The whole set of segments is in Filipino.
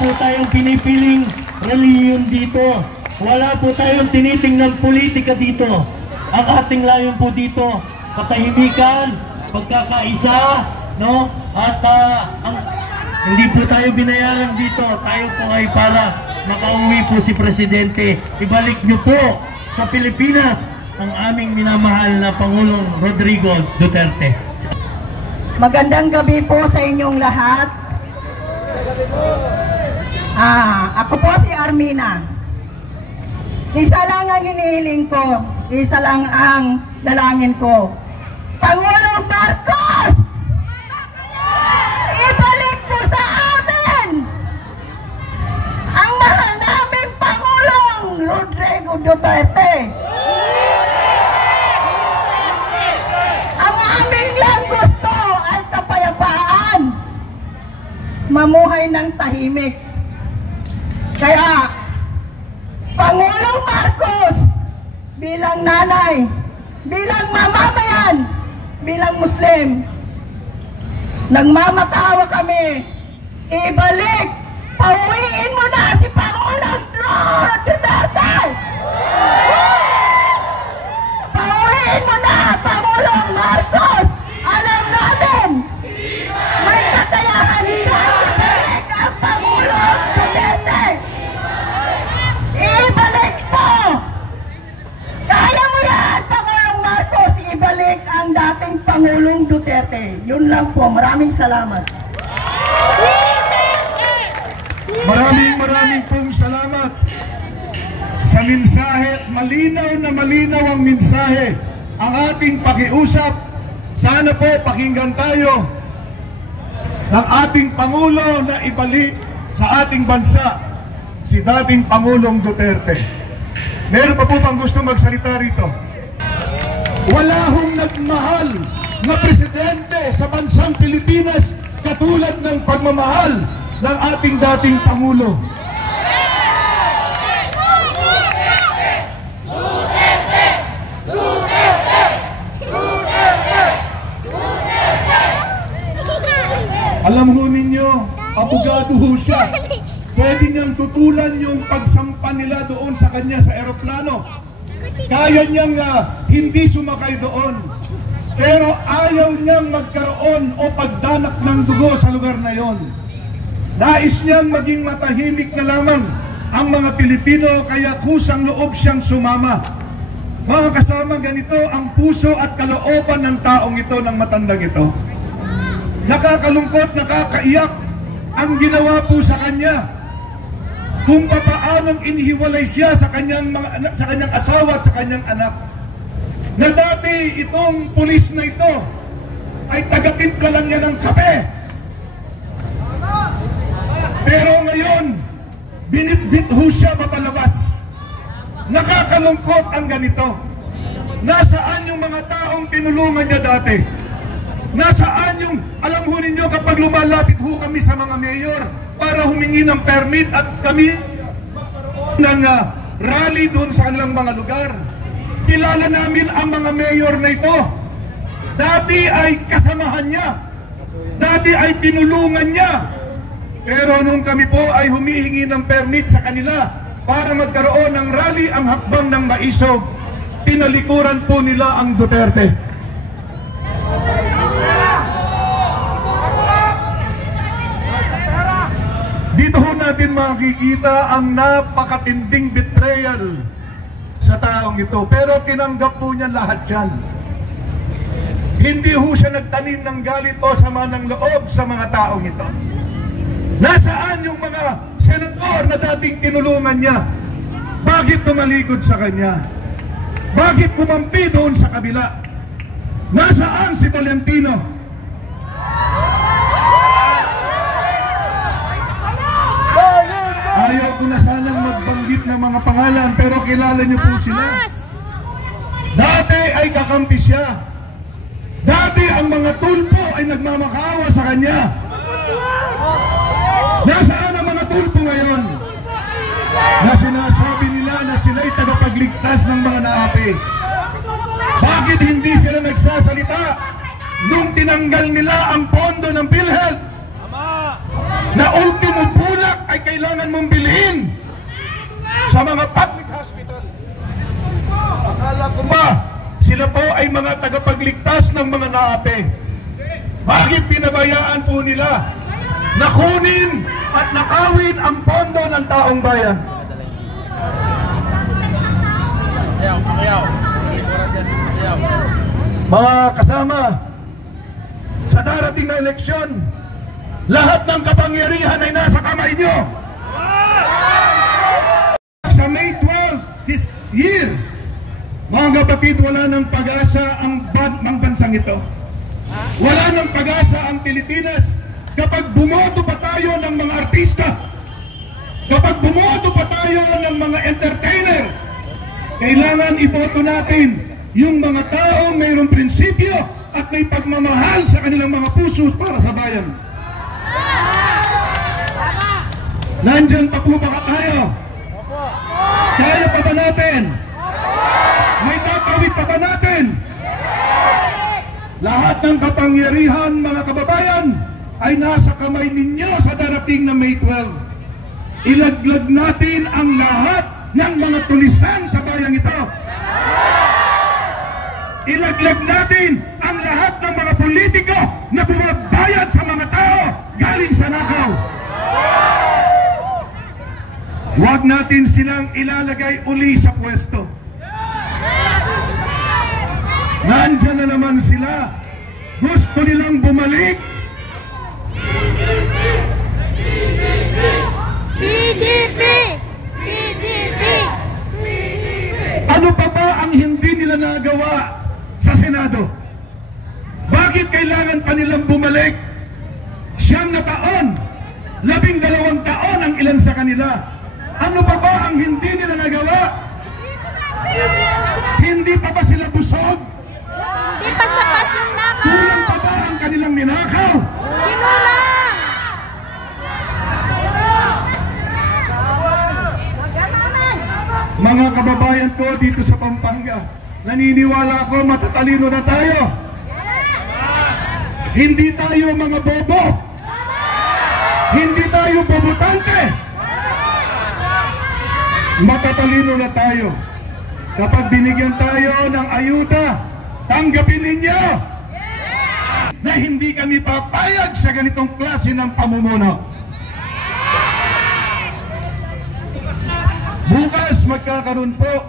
po tayong pinipiling reliyon dito. Wala po tayong tinitingnan politika dito. Ang ating layon po dito, katahimikan, pagkakaisa, no? At hindi po tayo binayaran dito. Tayo po ay para makauwi po si Presidente. Ibalik niyo po sa Pilipinas ang aming minamahal na Pangulong Rodrigo Duterte. Magandang gabi po sa inyong lahat. Ako po si Armina. Isa lang ang hinihiling ko, isa lang ang dalangin ko. Pangulong Marcos! Ibalik po sa amin ang mahal naming Pangulong Rodrigo Duterte. Ang aming lang gusto ay kapayapaan, mamuhay ng tahimik. Kaya Pangulong Marcos, bilang nanay, bilang mamamayan, bilang Muslim, nagmamakaawa kami, ibalik, pauwiin mo na si Pangulong Duterte! Pauwiin mo na, Pangulong Marcos! Alam natin, may kakayahan ka, ibalik ang Pangulong Duterte! Ibalik mo! Kaya mo yan, Pangulong Marcos, ibalik ang dating Pangulong Duterte. Yun lang po. Maraming salamat. Maraming pong salamat sa mensahe. Malinaw na malinaw ang mensahe. Ang ating pakiusap, sana po pakinggan tayo ng ating Pangulo na ibalik sa ating bansa si dating Pangulong Duterte. Meron pa po bang gusto magsalita rito? Wala hong nagmahal na presidente sa bansang Pilipinas katulad ng pagmamahal ng ating dating Pangulo. Alam ho ninyo, abogado ho siya. Pwede niyang tutulan yung pagsampa nila doon sa kanya sa eroplano. Kaya niyang hindi sumakay doon. Pero ayaw niyang magkaroon o pagdanak ng dugo sa lugar na yon. Nais niyang maging matahimik na lamang ang mga Pilipino, kaya kusang loob siyang sumama. Mga kasama, ganito ang puso at kalooban ng taong ito, ng matandang ito. Nakakalungkot, nakakaiyak ang ginawa po sa kanya. Kung papaanong inihiwalay siya sa kanyang asawa at sa kanyang anak. Na dati itong pulis na ito ay taga-timpla lang yan ng kape. Pero ngayon, binitbit ho siya papalabas. Nakakalungkot ang ganito. Nasaan yung mga taong tinulungan niya dati? Nasaan yung, alam ho ninyo, kapag lumalapit ho kami sa mga mayor para humingi ng permit at kami ng rally doon sa kanilang mga lugar, kilala namin ang mga mayor na ito. Dati ay kasamahan niya. Dati ay pinulungan niya. Pero nung kami po ay humihingi ng permit sa kanila para magkaroon ng rally ang hakbang ng Maisog, tinalikuran po nila ang Duterte. Dito ho natin makikita ang napakatinding betrayal sa taong ito. Pero tinanggap po niya lahat yan. Hindi ho siya nagtanim ng galit o sama ng loob sa mga taong ito. Nasaan yung mga senador na dating tinulungan niya? Bakit tumalikod sa kanya? Bakit kumampi doon sa kabila? Nasaan si Tolentino? Ayaw ko na sanang magbanggit ng mga pangalan, pero kilala niyo po sila. Dati ay kakampi siya. Dati ang mga tulpo ay nagmamakaawa sa kanya. Nasaan ang mga tulpo ngayon? Na sinasabi nila na sila'y tagapagligtas ng mga naapi. Bakit hindi sila nagsasalita nung tinanggal nila ang pondo ng PhilHealth? Na ultimo bulak ay kailangan mong bilhin sa mga public hospital. Akala ko ba sila po ay mga tagapagligtas ng mga naapi? Bakit pinabayaan po nila na kunin at nakawin ang pondo ng taong bayan? Mga kasama, sa darating na eleksyon, lahat ng kapangyarihan ay nasa kamay nyo. Sa May 12 this year, mga kapatid, wala ng pag-asa ang bansang ito. Wala ng pag-asa ang Pilipinas kapag bumoto pa tayo ng mga artista, kapag bumoto pa tayo ng mga entertainer. Kailangan iboto natin yung mga taong mayroong prinsipyo at may pagmamahal sa kanilang mga puso para sa bayan. Nandyan pa po ba tayo? Kaya pa ba natin? May tatawid pa ba natin? Lahat ng kapangyarihan, mga kababayan, ay nasa kamay ninyo sa darating na May 12. Ilaglag natin ang lahat ng mga tulisan sa bayang ito. Ilaglag natin ang lahat ng mga politiko na bumabayad sa mga tao galing sa nakaw. Huwag natin silang ilalagay uli sa pwesto. Nandiyan na naman sila. Gusto nilang bumalik. PDP! PDP! Ano pa ba ang hindi nila nagawa sa Senado? Bakit kailangan pa nilang bumalik? 9 na taon, 12 taon ang ilan sa kanila. Ano pa ba ang hindi nila nagawa? Hindi pa ba sila busog? Di pa sapat yung nakaw! Kulang pa ba ang kanilang ninakaw? Kinulang! Mga kababayan ko dito sa Pampanga, naniniwala ako matatalino na tayo. Hindi tayo mga bobo. Hindi tayo bobotante. Matatalino na tayo. Kapag binigyan tayo ng ayuda, tanggapin ninyo na hindi kami papayag sa ganitong klase ng pamumuno. Bukas magkakaroon po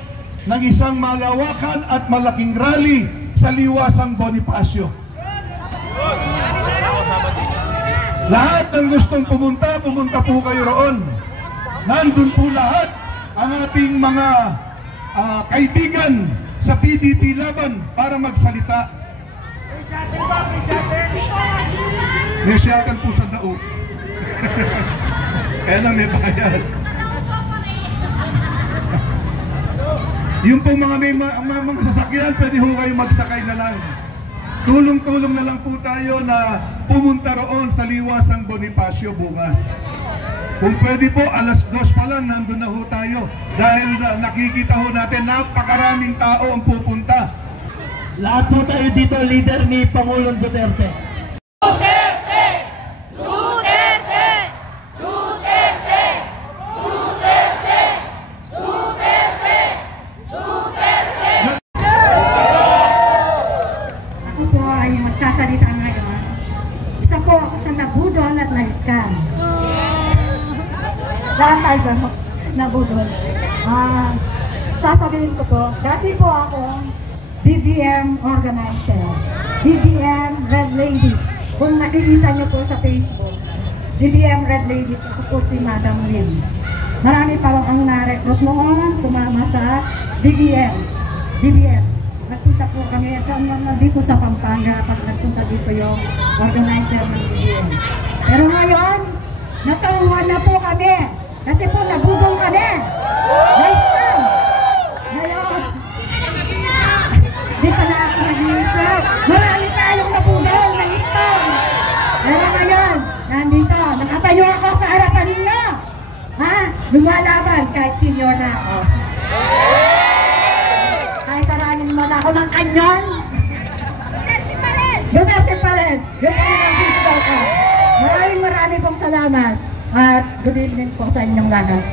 ng isang malawakan at malaking rally sa Liwasang Bonifacio. Lahat ng gustong pumunta, pumunta po kayo roon. Nandun po lahat ang ating mga kaibigan sa PDP Laban para magsalita. May shuttle po sa daog. Kaya lang may bayad. Yung po mga mga sasakyan, pwede ho kayo magsakay na lang. Tulong-tulong na lang po tayo na pumunta roon sa Liwasang Bonifacio bukas. Kung pwede po, 2:00 pa lang nandun na ho tayo. Dahil nakikita ho natin, napakaraming tao ang pupunta. Lahat po tayo dito, leader ni Pangulong Duterte. Duterte! Duterte! Duterte! Duterte! Duterte! Duterte! Ako po ay magsasalita ngayon. Isa po ako sa nabudol at na-scam. Lahat tayo nabudol. Sasabihin ko po, dati po akong BBM organizer. BBM Red Ladies. Kung nakikita niyo po sa Facebook, BBM Red Ladies, ako po si Madam Lim. Marami pa ang na-recruit noon, sumama sa BBM. Nagpunta po kami dito sa Pampanga pag nagpunta dito yung organizer ng BBM. Pero ngayon, natauhan na po kami. Kasi po nabudol kami. Guys lang. Ngayon, di pa na ako nag-iisip. Marami tayong nabudol ng isang. Pero ngayon, nandito, nakatayo ako sa harapan ninyo. Ha? Lumalaban kahit senior na ako. Kahit karanin mo na ako ng kanyon. Duterte pa rin. Duterte pa rin. Yung ang sisigaw ko. Maraming pong salamat. At good evening po sa inyong lahat.